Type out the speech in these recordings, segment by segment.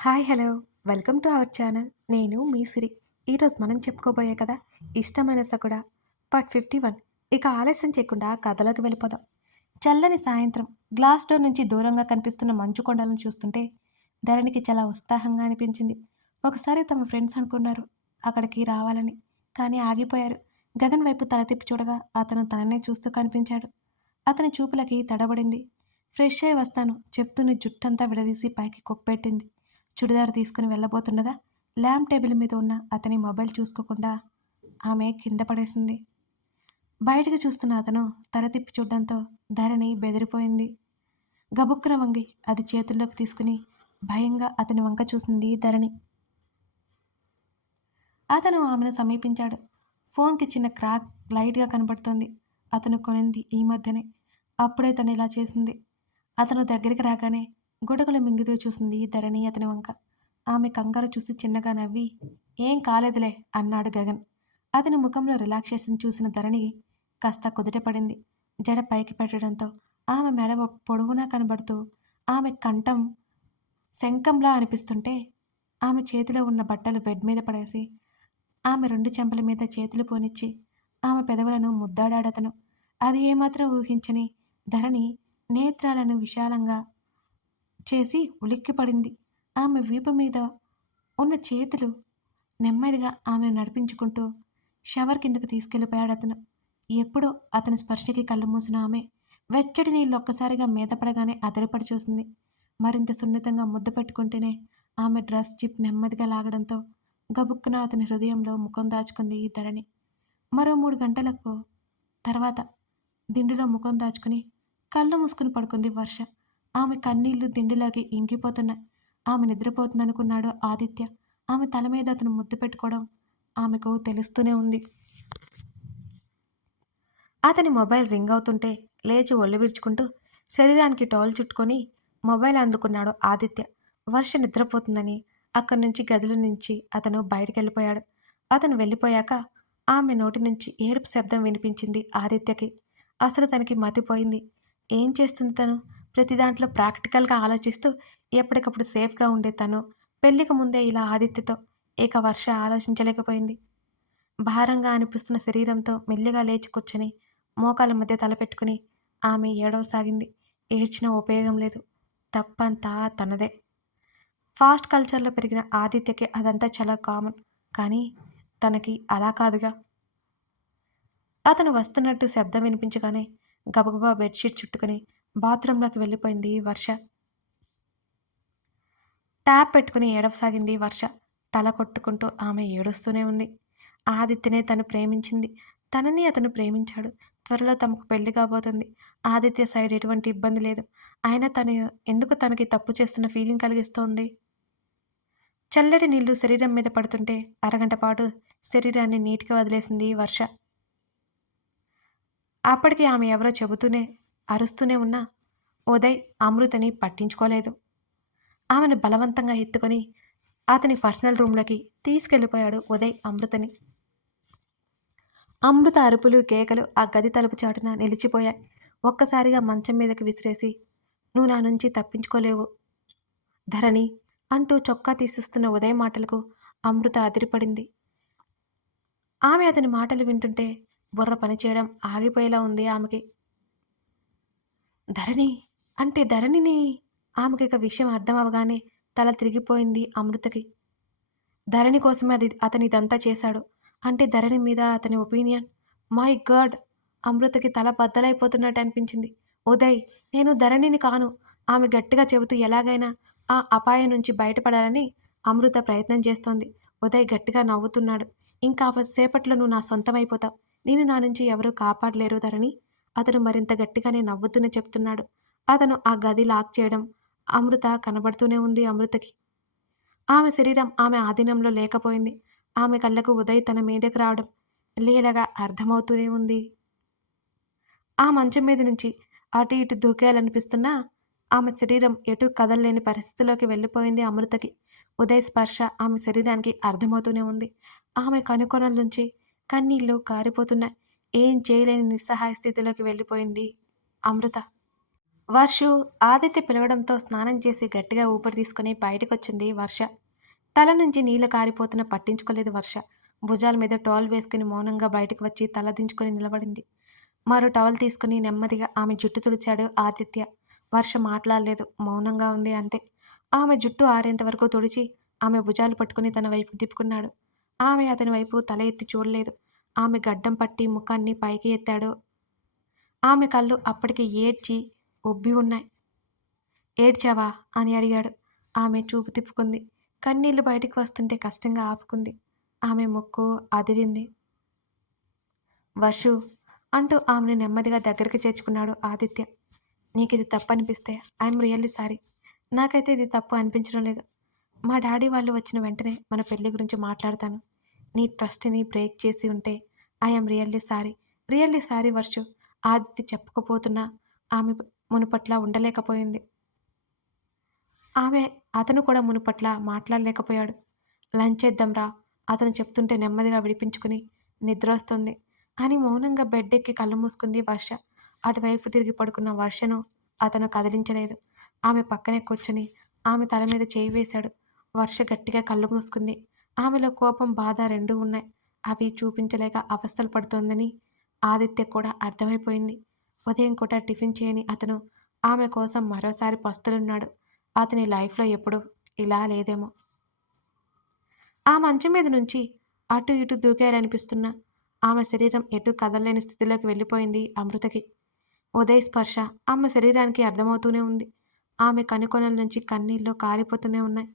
Hi hello welcome to our channel. నేను మీ సిరి. ఈరోజు మనం చెప్పుకోబోయే కదా ఇష్టమైన సకుడ పార్ట్ 51. ఇక ఆలస్యం చేయకుండా కథలోకి వెళ్ళిపోదాం. చల్లని సాయంత్రం గ్లాస్ డోర్ నుంచి దూరంగా కనిపిస్తున్న మంచు కొండలను చూస్తుంటే ధరణికి చాలా ఉత్సాహంగా అనిపించింది. ఒకసారి తమ ఫ్రెండ్స్ అనుకున్నారు అక్కడికి రావాలని, కానీ ఆగిపోయారు. గగన్ వైపు తల తిప్పి చూడగా అతను తననే చూస్తూ కనిపించాడు. అతని చూపులకి తడబడింది. ఫ్రెష్ అయి వస్తాను చెప్తూనే జుట్టంతా విడదీసి పైకి కొప్పెట్టింది. చుడిదార్ తీసుకుని వెళ్ళబోతుండగా ల్యాంప్ టేబుల్ మీద ఉన్న అతని మొబైల్ చూసుకోకుండా ఆమె కింద పడేసింది. బయటకు చూస్తున్న అతను తల తిప్పి చూడడంతో ధరణి బెదిరిపోయింది. గబుక్కున వంగి అది చేతుల్లోకి తీసుకుని భయంగా అతని వంక చూసింది ధరణి. అతను ఆమెను సమీపించాడు. ఫోన్కి చిన్న క్రాక్ లైట్గా కనబడుతోంది. అతను కొనింది ఈ మధ్యనే. అప్పుడే తను ఇలా చేసింది. అతను దగ్గరికి రాగానే గుడగలు మింగుతూ చూసింది ధరణి అతని వంక. ఆమె కంగారు చూసి చిన్నగా నవ్వి, ఏం కాలేదులే అన్నాడు గగన్. అతని ముఖంలో రిలాక్సేషన్ చూసిన ధరణి కాస్త కుదుటపడింది. జడ పైకి పెట్టడంతో ఆమె మెడ పొడవునా కనబడుతూ ఆమె కంఠం శంఖంలా అనిపిస్తుంటే ఆమె చేతిలో ఉన్న బట్టలు బెడ్ మీద పడేసి ఆమె రెండు చెంపల మీద చేతులు పోనిచ్చి ఆమె పెదవులను ముద్దాడాడతను. అది ఏమాత్రం ఊహించని ధరణి నేత్రాలను విశాలంగా చేసి ఉలిక్కిపడింది. ఆమె వీపు మీద ఉన్న చేతులు నెమ్మదిగా ఆమెను నడిపించుకుంటూ షవర్ కిందకు తీసుకెళ్ళిపోయాడతను. ఎప్పుడో అతని స్పర్శకి కళ్ళు మూసిన ఆమె వెచ్చటి నీళ్ళు ఒక్కసారిగా మీద పడగానే అదిరిపడి చూసింది. మరింత సున్నితంగా ముద్దు పెట్టుకుంటేనే ఆమె డ్రెస్ జిప్ నెమ్మదిగా లాగడంతో గబుక్కున అతని హృదయంలో ముఖం దాచుకుంది ఈ ధరణి. మరో 3 గంటలకు తర్వాత దిండులో ముఖం దాచుకుని కళ్ళు మూసుకుని పడుకుంది వర్ష. ఆమె కన్నీళ్లు దిండులాగి ఇంకిపోతున్నాయి. ఆమె నిద్రపోతుందనుకున్నాడు ఆదిత్య. ఆమె తల మీద అతను ముద్దు పెట్టుకోవడం ఆమెకు తెలుస్తూనే ఉంది. అతని మొబైల్ రింగ్ అవుతుంటే లేచి ఒళ్ళు విరుచుకుంటూ శరీరానికి టవల్ చుట్టుకొని మొబైల్ అందుకున్నాడు ఆదిత్య. వర్ష నిద్రపోతుందని అక్కడి నుంచి గదిలో నుంచి అతను బయటికి వెళ్ళిపోయాడు. అతను వెళ్ళిపోయాక ఆమె నోటి నుంచి ఏడుపు శబ్దం వినిపించింది ఆదిత్యకి. అసలు తనకి మతిపోయింది. ఏం చేస్తుంది తను? ప్రతి దాంట్లో ప్రాక్టికల్గా ఆలోచిస్తూ ఎప్పటికప్పుడు సేఫ్గా ఉండే తను పెళ్లికి ముందే ఇలా ఆదిత్యతో. ఇక వర్ష ఆలోచించలేకపోయింది. భారంగా అనిపిస్తున్న శరీరంతో మెల్లిగా లేచి కూర్చొని మోకాల మధ్య తలపెట్టుకుని ఆమె ఏడవసాగింది. ఏడ్చినా ఉపయోగం లేదు. తప్పంతా తనదే. ఫాస్ట్ కల్చర్లో పెరిగిన ఆదిత్యకి అదంతా చాలా కామన్. కానీ తనకి అలా కాదుగా. అతను వస్తున్నట్టు శబ్దం వినిపించగానే గబగబా బెడ్షీట్ చుట్టుకుని బాత్రూంలోకి వెళ్ళిపోయింది వర్ష. ట్యాప్ పెట్టుకుని ఏడవసాగింది వర్ష. తల కొట్టుకుంటూ ఆమె ఏడుస్తూనే ఉంది. ఆదిత్యనే తను ప్రేమించింది. తనని అతను ప్రేమించాడు. త్వరలో తమకు పెళ్లి కాబోతుంది. ఆదిత్య సైడ్ ఎటువంటి ఇబ్బంది లేదు. అయినా తను ఎందుకు తనకి తప్పు చేస్తున్న ఫీలింగ్ కలిగిస్తోంది? చల్లటి నీళ్లు శరీరం మీద పడుతుంటే అరగంట పాటు శరీరాన్ని నీటిగా వదిలేసింది వర్ష. అప్పటికి ఆమె ఎవరో చెబుతూనే అరుస్తూనే ఉన్నా ఉదయ్ అమృతని పట్టించుకోలేదు. ఆమెను బలవంతంగా ఎత్తుకొని అతని పర్సనల్ రూమ్లోకి తీసుకెళ్ళిపోయాడు ఉదయ్ అమృతని. అమృత అరుపులు కేకలు ఆ గది తలుపు చాటున నిలిచిపోయాయి. ఒక్కసారిగా మంచం మీదకి విసిరేసి, నువ్వు నా నుంచి తప్పించుకోలేవు ధరణి అంటూ చొక్కా తీసిస్తున్న ఉదయ్ మాటలకు అమృత అదిరిపడింది. ఆమె అతని మాటలు వింటుంటే బుర్ర పనిచేయడం ఆగిపోయేలా ఉంది ఆమెకి. ధరణి అంటే ధరణిని ఆమెకి ఇక విషయం అర్థం అవగానే తల తిరిగిపోయింది అమృతకి. ధరణి కోసమే అతని ఇదంతా చేశాడు అంటే ధరణి మీద అతని ఒపీనియన్. My God! అమృతకి తల బద్దలైపోతున్నట్టు అనిపించింది. ఉదయ్, నేను ధరణిని కాను. ఆమె గట్టిగా చెబుతూ ఎలాగైనా ఆ అపాయం నుంచి బయటపడాలని అమృత ప్రయత్నం చేస్తోంది. ఉదయ్ గట్టిగా నవ్వుతున్నాడు. ఇంకా సేపట్లో నువ్వు నా సొంతమైపోతావు. నేను నా నుంచి ఎవరూ కాపాడలేరు ధరణి. అతను మరింత గట్టిగానే నవ్వుతూనే చెప్తున్నాడు. అతను ఆ గది లాక్ చేయడం అమృత కనబడుతూనే ఉంది అమృతకి. ఆమె శరీరం ఆమె ఆధీనంలో లేకపోయింది. ఆమె కళ్ళకు ఉదయ్ తన మీదకి రావడం లీలగా అర్థమవుతూనే ఉంది. ఆ మంచం మీద నుంచి అటు ఇటు దూకేయాలనిపిస్తున్నా ఆమె శరీరం ఎటు కదలలేని పరిస్థితిలోకి వెళ్ళిపోయింది అమృతకి. ఉదయ్ స్పర్శ ఆమె శరీరానికి అర్థమవుతూనే ఉంది. ఆమె కనుకొనల నుంచి కన్నీళ్లు కారిపోతున్నాయి. ఏం చేయలేని నిస్సహాయ స్థితిలోకి వెళ్ళిపోయింది అమృత. వర్షు ఆదిత్య పిలవడంతో స్నానం చేసి గట్టిగా ఊపిరి తీసుకుని బయటకొచ్చింది వర్ష. తల నుంచి నీళ్లు కారిపోతున్నా పట్టించుకోలేదు వర్ష. భుజాల మీద టవల్ వేసుకుని మౌనంగా బయటకు వచ్చి తల దించుకుని నిలబడింది. మరో టవల్ తీసుకుని నెమ్మదిగా ఆమె జుట్టు తుడిచాడు ఆదిత్య. వర్ష మాట్లాడలేదు, మౌనంగా ఉంది అంతే. ఆమె జుట్టు ఆరేంత వరకు తుడిచి ఆమె భుజాలు పట్టుకుని తన వైపు తిప్పుకున్నాడు. ఆమె అతని వైపు తల ఎత్తి చూడలేదు. ఆమె గడ్డం పట్టి ముఖాన్ని పైకి ఎత్తాడు. ఆమె కళ్ళు అప్పటికి ఏడ్చి ఉబ్బి ఉన్నాయి. ఏడ్చావా అని అడిగాడు. ఆమె చూపు తిప్పుకుంది. కన్నీళ్లు బయటికి వస్తుంటే కష్టంగా ఆపుకుంది. ఆమె ముక్కు అదిరింది. వర్షు అంటూ ఆమెను నెమ్మదిగా దగ్గరికి చేర్చుకున్నాడు ఆదిత్య. నీకిది తప్పు అనిపిస్తే ఐఎమ్ రియల్లీ సారీ. నాకైతే ఇది తప్పు అనిపించడం లేదు. మా డాడీ వాళ్ళు వచ్చిన వెంటనే మన పెళ్లి గురించి మాట్లాడతాను. నీ ట్రస్ట్ని బ్రేక్ చేసి ఉంటే I'm really sorry Varshu. Aditya చెప్పకపోతున్నా ఆమె మునుపట్ల ఉండలేకపోయింది. ఆమె అతను కూడా మునుపట్ల మాట్లాడలేకపోయాడు. లంచ్ చేద్దాంరా అతను చెప్తుంటే నెమ్మదిగా విడిపించుకుని నిద్రొస్తుంది అని మౌనంగా బెడ్ ఎక్కి కళ్ళు మూసుకుంది వర్ష. అటువైపు తిరిగి పడుకున్న వర్షను అతను కదిలించలేదు. ఆమె పక్కనే కూర్చొని ఆమె తల మీద చేయి వేశాడు. వర్ష గట్టిగా కళ్ళు మూసుకుంది. ఆమెలో కోపం, బాధ రెండూ ఉన్నాయి. అవి చూపించలేక అవస్థలు పడుతోందని ఆదిత్య కూడా అర్థమైపోయింది. ఉదయం కూడా టిఫిన్ చేయని అతను ఆమె కోసం మరోసారి పస్తులున్నాడు. అతని లైఫ్లో ఎప్పుడు ఇలా లేదేమో. ఆ మంచం మీద నుంచి అటు ఇటు దూకారనిపిస్తున్న ఆమె శరీరం ఎటు కదలలేని స్థితిలోకి వెళ్ళిపోయింది అమృతకి. ఉదయ్ స్పర్శ ఆమె శరీరానికి అర్థమవుతూనే ఉంది. ఆమె కనుకొనల నుంచి కన్నీళ్లు కారిపోతూనే ఉన్నాయి.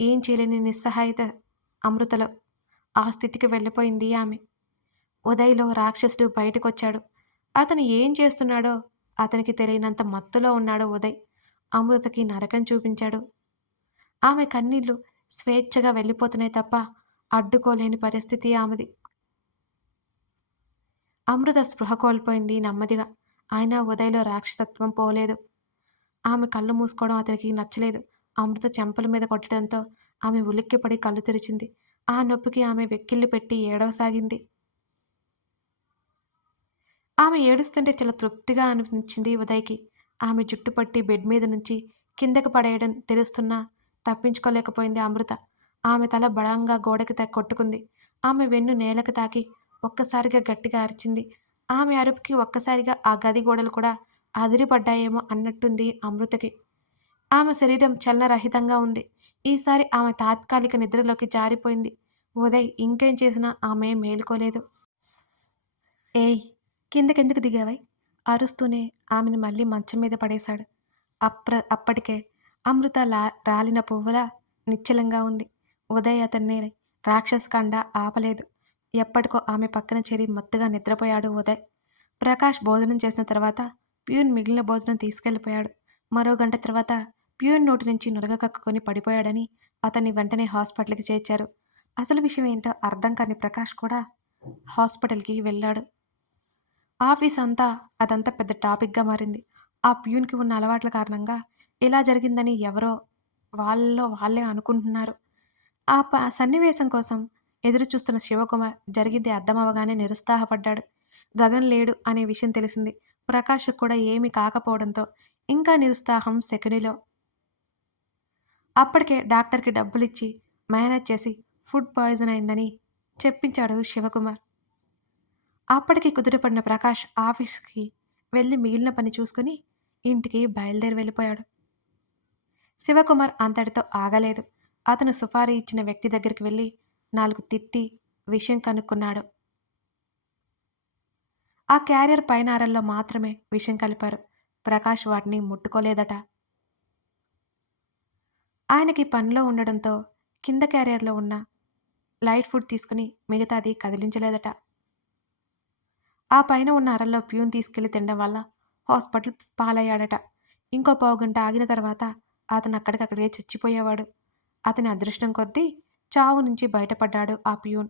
ఏం చేయలేని నిస్సహాయత అమృతలో. ఆ స్థితికి వెళ్ళిపోయింది ఆమె. ఉదయ్లో రాక్షసుడు బయటకొచ్చాడు. అతను ఏం చేస్తున్నాడో అతనికి తెలియనంత మత్తులో ఉన్నాడు ఉదయ్. అమృతకి నరకం చూపించాడు. ఆమె కన్నీళ్లు స్వేచ్ఛగా వెళ్ళిపోతున్నాయి తప్ప అడ్డుకోలేని పరిస్థితి ఆమెది. అమృత స్పృహ కోల్పోయింది నెమ్మదిగా. అయినా ఉదయ్లో రాక్షసత్వం పోలేదు. ఆమె కళ్ళు మూసుకోవడం అతనికి నచ్చలేదు. అమృత చెంపల మీద కొట్టడంతో ఆమె ఉలిక్కిపడి కళ్ళు తెరిచింది. ఆ నొప్పికి ఆమె వెక్కిళ్ళు పెట్టి ఏడవసాగింది. ఆమె ఏడుస్తుంటే చాలా తృప్తిగా అనిపించింది ఉదయ్కి. ఆమె జుట్టు పట్టి బెడ్ మీద నుంచి కిందకి పడేయడం తెలుస్తున్నా తప్పించుకోలేకపోయింది అమృత. ఆమె తల బలంగా గోడకి కొట్టుకుంది. ఆమె వెన్ను నేలకు తాకి ఒక్కసారిగా గట్టిగా అరిచింది. ఆమె అరుపుకి ఒక్కసారిగా ఆ గది గోడలు కూడా అదిరిపడ్డాయేమో అన్నట్టుంది అమృతకి. ఆమె శరీరం చలనరహితంగా ఉంది. ఈసారి ఆమె తాత్కాలిక నిద్రలోకి జారిపోయింది. ఉదయ్ ఇంకేం చేసినా ఆమె మేలుకోలేదు. ఏయ్! కిందకెందుకు దిగావై? అరుస్తూనే ఆమెను మళ్ళీ మంచం మీద పడేశాడు. అప్పటికే అమృత రాలిన పువ్వులా నిశ్చలంగా ఉంది. ఉదయ్ అతన్ని రాక్షసకండ ఆపలేదు. ఎప్పటికో ఆమె పక్కన చేరి మత్తుగా నిద్రపోయాడు ఉదయ్. ప్రకాష్ భోజనం చేసిన తర్వాత ప్యూన్ మిగిలిన భోజనం తీసుకెళ్ళిపోయాడు. మరో గంట తర్వాత ప్యూన్ నోటి నుంచి నురగ కక్కుకొని పడిపోయాడని అతన్ని వెంటనే హాస్పిటల్కి చేర్చారు. అసలు విషయం ఏంటో అర్థం కాని ప్రకాష్ కూడా హాస్పిటల్కి వెళ్ళాడు. ఆఫీస్ అంతా అదంతా పెద్ద టాపిక్గా మారింది. ఆ ప్యూన్కి ఉన్న అలవాట్ల కారణంగా ఇలా జరిగిందని ఎవరో వాళ్ళలో వాళ్ళే అనుకుంటున్నారు. ఆ సన్నివేశం కోసం ఎదురు చూస్తున్న శివకుమార్ జరిగింది అర్థమవగానే నిరుత్సాహపడ్డాడు. గగన్ లేడు అనే విషయం తెలిసింది. ప్రకాష్ కూడా ఏమీ కాకపోవడంతో ఇంకా నిరుత్సాహం శకునిలో. అప్పటికే డాక్టర్కి డబ్బులిచ్చి మేనేజ్ చేసి ఫుడ్ పాయిజన్ అయిందని చెప్పించాడు శివకుమార్. అప్పటికి కుదుటపడిన ప్రకాష్ ఆఫీస్కి వెళ్ళి మిగిలిన పని చూసుకుని ఇంటికి బయలుదేరి వెళ్ళిపోయాడు. శివకుమార్ అంతటితో ఆగలేదు. అతను సుపారీ ఇచ్చిన వ్యక్తి దగ్గరికి వెళ్ళి 4 తిట్టి విషయం కనుక్కున్నాడు. ఆ క్యారియర్ పైన అరల్లో మాత్రమే విషం కలిపారు. ప్రకాష్ వాటిని ముట్టుకోలేదట. ఆయనకి పనిలో ఉండడంతో కింద క్యారియర్లో ఉన్న లైట్ ఫుడ్ తీసుకుని మిగతాది కదిలించలేదట. ఆ పైన ఉన్న అరల్లో ప్యూన్ తీసుకెళ్లి తినడం వల్ల హాస్పిటల్ పాలయ్యాడట. ఇంకో పావుగంట ఆగిన తర్వాత అతను అక్కడికక్కడే చచ్చిపోయేవాడు. అతని అదృష్టం కొద్దీ చావు నుంచి బయటపడ్డాడు ఆ ప్యూన్.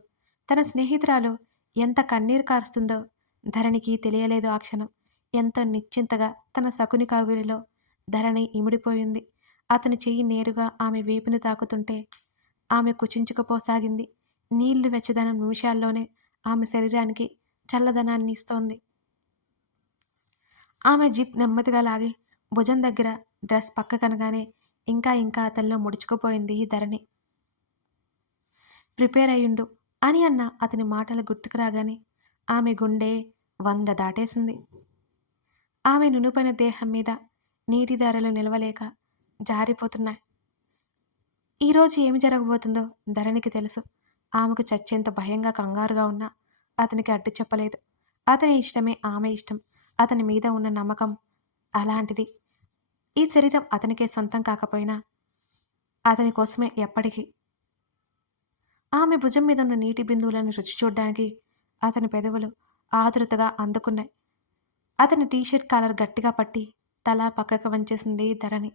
తన స్నేహితురాలు ఎంత కన్నీరు కారుస్తుందో ధరణికి తెలియలేదు ఆ క్షణం. ఎంతో నిశ్చింతగా తన శకుని కాగులిలో ధరణి ఇమిడిపోయింది. అతని చెయ్యి నేరుగా ఆమె వీపుని తాకుతుంటే ఆమె కుచించుకుపోసాగింది. నీళ్లు వెచ్చదనం నిమిషాల్లోనే ఆమె శరీరానికి చల్లదనాన్ని ఇస్తోంది. ఆమె జిప్ నెమ్మదిగా లాగి భుజం దగ్గర డ్రెస్ పక్కకనగానే ఇంకా ఇంకా అతనిలో ముడుచుకుపోయింది ధరణి. ప్రిపేర్ అయ్యుండు అని అన్న అతని మాటలు గుర్తుకు రాగానే ఆమె గుండె 100 దాటేసింది. ఆమె నునుపైన దేహం మీద నీటి ధారలు నిలవలేక జారిపోతున్నాయి. ఈరోజు ఏమి జరగబోతుందో ధరణికి తెలుసు. ఆమెకు చచ్చేంత భయంగా కంగారుగా ఉన్నా అతనికి అడ్డు చెప్పలేదు. అతని ఇష్టమే ఆమె ఇష్టం. అతని మీద ఉన్న నమ్మకం అలాంటిది. ఈ శరీరం అతనికే సొంతం కాకపోయినా అతని కోసమే ఎప్పటికీ. ఆమె భుజం మీద ఉన్న నీటి బిందువులను రుచి చూడ్డానికి అతని పెదవులు ఆతృతగా అందుకున్నాయి. అతని టీషర్ట్ కాలర్ గట్టిగా పట్టి తల పక్కకు వంచేసింది ధరణి.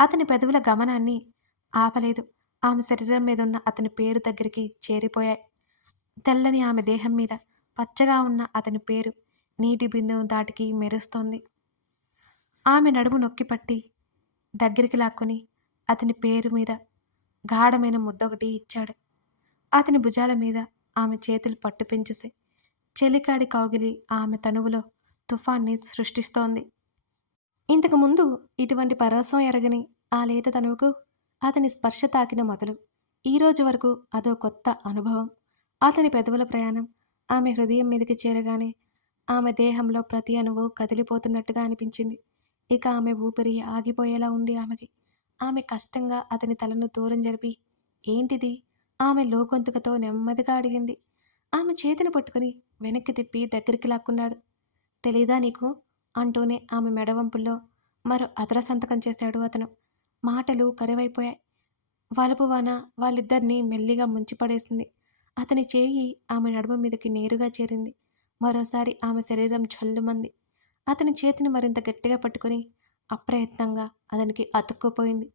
అతని పెదవుల గమనాన్ని ఆపలేదు. ఆమె శరీరం మీద ఉన్న అతని పేరు దగ్గరికి చేరిపోయాయి. తెల్లని ఆమె దేహం మీద పచ్చగా ఉన్న అతని పేరు నీటి బిందువు దాటికి మెరుస్తోంది. ఆమె నడుము నొక్కి పట్టి దగ్గరికి లాక్కొని అతని పేరు మీద గాఢమైన ముద్దొకటి ఇచ్చాడు. అతని భుజాల మీద ఆమె చేతులు పట్టు పెంచేసి చెలికాడి కౌగిలి ఆమె తనువులో తుఫాన్ని సృష్టిస్తోంది. ఇంతకుముందు ఇటువంటి పరవశం ఎరగని ఆ లేత తనువుకు అతని స్పర్శ తాకిన మొదలు ఈరోజు వరకు అదో కొత్త అనుభవం. అతని పెదవుల ప్రయాణం ఆమె హృదయం మీదకి చేరగానే ఆమె దేహంలో ప్రతి అణువు కదిలిపోతున్నట్టుగా అనిపించింది. ఇక ఆమె ఊపిరి ఆగిపోయేలా ఉంది ఆమెకి. ఆమె కష్టంగా అతని తలను దూరం జరిపి ఏంటిది ఆమె లోగొంతుకతో నెమ్మదిగా అడిగింది. ఆమె చేతిని పట్టుకుని వెనక్కి తిప్పి దగ్గరికి లాక్కున్నాడు. తెలీదా నీకు అంటూనే ఆమె మెడవంపుల్లో మరో అదర సంతకం చేశాడు అతను. మాటలు కరువైపోయాయి. వలపువాన వాళ్ళిద్దరినీ మెల్లిగా ముంచిపడేసింది. అతని చేయి ఆమె నడుము మీదకి నేరుగా చేరింది. మరోసారి ఆమె శరీరం ఝల్లుమంది. అతని చేతిని మరింత గట్టిగా పట్టుకుని అప్రయత్నంగా అతనికి అతుక్కుపోయింది.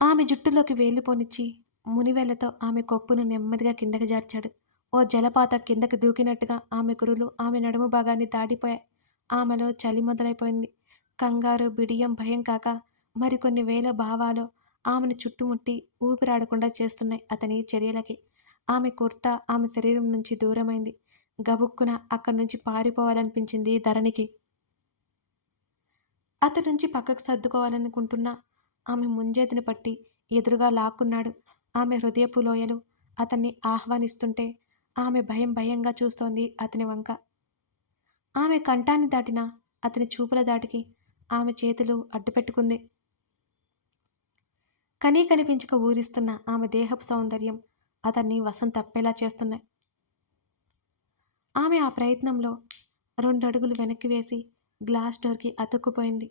ఆమె జుట్టులోకి వేలిపోనిచ్చి మునివేళ్లతో ఆమె కొప్పును నెమ్మదిగా కిందకి జార్చాడు. ఓ జలపాత కిందకి దూకినట్టుగా ఆమె కురులు ఆమె నడుము భాగాన్ని దాటిపోయాయి. ఆమెలో చలి మొదలైపోయింది. కంగారు, బిడియం, భయం కాక మరికొన్ని వేల భావాలు ఆమెను చుట్టుముట్టి ఊపిరాడకుండా చేస్తున్నాయి అతని చర్యలకి. ఆమె కుర్తా ఆమె శరీరం నుంచి దూరమైంది. గబుక్కున అక్కడి నుంచి పారిపోవాలనిపించింది ధరణికి. అతడి నుంచి పక్కకు సర్దుకోవాలనుకుంటున్నా ఆమె ముంజేతిని పట్టి ఎదురుగా లాక్కున్నాడు. ఆమె హృదయపు లోయలు అతన్ని ఆహ్వానిస్తుంటే ఆమె భయం భయంగా చూస్తోంది అతని వంక. ఆమె కంఠాన్ని దాటిన అతని చూపుల దాటికి ఆమె చేతులు అడ్డుపెట్టుకుంది. కనీ కనిపించక ఊరిస్తున్న ఆమె దేహపు సౌందర్యం అతన్ని వశం తప్పేలా చేస్తున్నాయి. ఆమె ఆ ప్రయత్నంలో 2 అడుగులు వెనక్కి వేసి గ్లాస్ డోర్కి అతుక్కుపోయింది.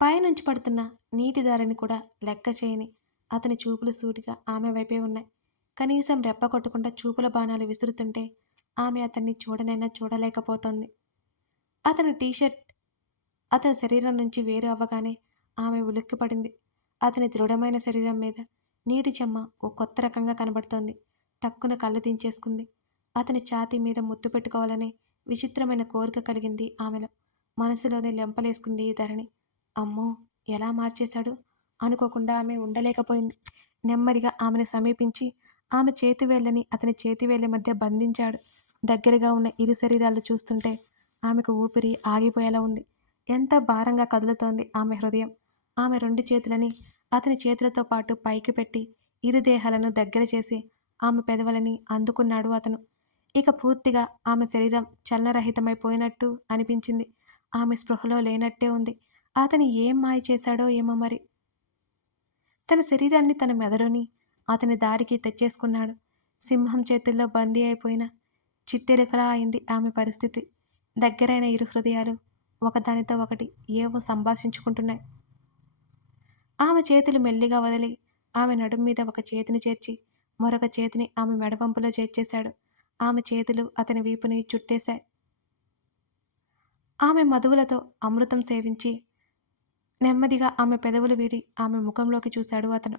పైనుంచి పడుతున్న నీటి దారిని కూడా లెక్క చేయని అతని చూపులు సూటిగా ఆమె వైపే ఉన్నాయి. కనీసం రెప్ప కొట్టకుండా చూపుల బాణాలు విసురుతుంటే ఆమె అతన్ని చూడనైనా చూడలేకపోతోంది. అతని టీషర్ట్ అతని శరీరం నుంచి వేరు అవ్వగానే ఆమె ఉలిక్కిపడింది. అతని దృఢమైన శరీరం మీద నీటి చెమ్మ ఓ కొత్త రకంగా కనబడుతోంది. టక్కున కళ్ళు దించేసుకుంది. అతని ఛాతీ మీద ముద్దు పెట్టుకోవాలనే విచిత్రమైన కోరిక కలిగింది ఆమెలో. మనసులోనే లెంపలేసుకుంది ధరణి. అమ్మో, ఎలా మార్చేశాడు అనుకోకుండా ఆమె ఉండలేకపోయింది. నెమ్మదిగా ఆమెను సమీపించి ఆమె చేతివేళ్లని అతని చేతివేళ్ల మధ్య బంధించాడు. దగ్గరగా ఉన్న ఇరు శరీరాలు చూస్తుంటే ఆమెకు ఊపిరి ఆగిపోయేలా ఉంది. ఎంత భారంగా కదులుతోంది ఆమె హృదయం. ఆమె 2 చేతులని అతని చేతులతో పాటు పైకి పెట్టి ఇరు దేహాలను దగ్గర చేసి ఆమె పెదవులని అందుకున్నాడు అతను. ఇక పూర్తిగా ఆమె శరీరం చలనరహితమైపోయినట్టు అనిపించింది. ఆమె స్పృహలో లేనట్టే ఉంది. అతను ఏం మాయ చేశాడో ఏమో మరి. తన శరీరాన్ని తన మెదడుని అతని దారికి తెచ్చేసుకున్నాడు. సింహం చేతుల్లో బందీ అయిపోయిన చిట్టెలుకలా అయింది ఆమె పరిస్థితి. దగ్గరైన ఇరు హృదయాలు ఒకదానితో ఒకటి ఏవో సంభాషించుకుంటున్నాయి. ఆమె చేతులు మెల్లిగా వదిలి ఆమె నడుం మీద ఒక చేతిని చేర్చి మరొక చేతిని ఆమె మెడవంపులో చేర్చేశాడు. ఆమె చేతులు అతని వీపుని చుట్టేశాయి. ఆమె మధువులతో అమృతం సేవించి నెమ్మదిగా ఆమె పెదవులు వీడి ఆమె ముఖంలోకి చూశాడు అతను.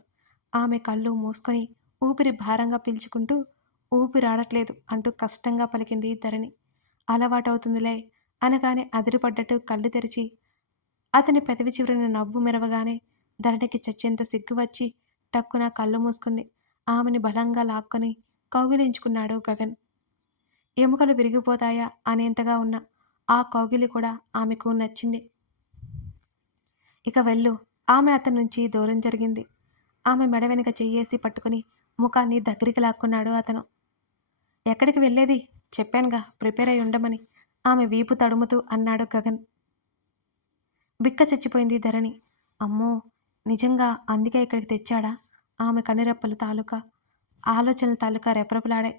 ఆమె కళ్ళు మూసుకొని ఊపిరి భారంగా పీల్చుకుంటూ ఊపిరాడట్లేదు అంటూ కష్టంగా పలికింది ధరణి. అలవాటవుతుందిలే అనగానే అదిరిపడ్డట్టు కళ్ళు తెరిచి అతని పెదవి చివరిన నవ్వు మెరవగానే ధరణికి చచ్చేంత సిగ్గు వచ్చి టక్కున కళ్ళు మూసుకుంది. ఆమెని బలంగా లాక్కొని కౌగిలించుకున్నాడు గగన్. ఎముకలు విరిగిపోతాయా అనేంతగా ఉన్న ఆ కౌగిలి కూడా ఆమెకు నచ్చింది. ఇక వెళ్ళు. ఆమె అతని నుంచి దూరం జరిగింది. ఆమె మెడ వెనుక చెయ్యేసి పట్టుకుని ముఖాన్ని దగ్గరికి లాక్కున్నాడు అతను. ఎక్కడికి వెళ్ళేది? చెప్పానుగా ప్రిపేర్ అయి ఉండమని ఆమె వీపు తడుముతూ అన్నాడు గగన్. బిక్క చచ్చిపోయింది ధరణి. అమ్మో! నిజంగా అందుకే ఇక్కడికి తెచ్చాడా? ఆమె కనురెప్పలు తాలూకా ఆలోచనల తాలూకా రెపరెపలాడాయి.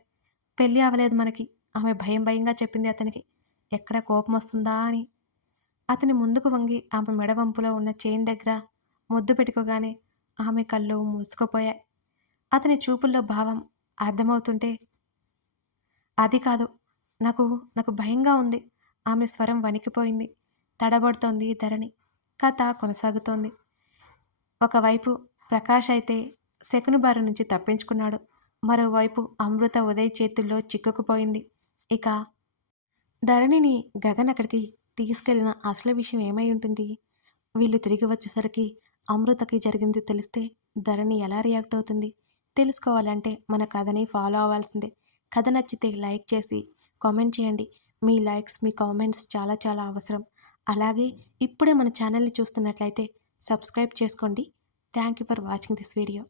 పెళ్ళి అవ్వలేదు మనకి. ఆమె భయం భయంగా చెప్పింది అతనికి. ఎక్కడ కోపమొస్తుందా అని. అతని ముందుకు వంగి ఆమె మెడ వంపులో ఉన్న చైన్ దగ్గర ముద్దు పెట్టుకోగానే ఆమె కళ్ళు మూసుకుపోయాయి. అతని చూపుల్లో భావం అర్థమవుతుంటే అది కాదు. నాకు నాకు భయంగా ఉంది. ఆమె స్వరం వణికిపోయింది. తడబడుతోంది ధరణి. కథ కొనసాగుతోంది. ఒకవైపు ప్రకాష్ అయితే శకుని బారి నుంచి తప్పించుకున్నాడు. మరోవైపు అమృత ఉదయ్ చేతుల్లో చిక్కుకుపోయింది. ఇక ధరణిని గగన్ అక్కడికి తీసుకెళ్లిన అసలు విషయం ఏమై ఉంటుంది? వీళ్ళు తిరిగి వచ్చేసరికి అమృతకి జరిగింది తెలిస్తే ధరణి ఎలా రియాక్ట్ అవుతుంది? తెలుసుకోవాలంటే మన కథని ఫాలో అవ్వాల్సిందే. కథ నచ్చితే లైక్ చేసి కామెంట్ చేయండి. మీ లైక్స్, మీ కామెంట్స్ చాలా చాలా అవసరం. అలాగే ఇప్పుడే మన ఛానల్ని చూస్తున్నట్లయితే సబ్స్క్రైబ్ చేసుకోండి. Thank you for watching this video.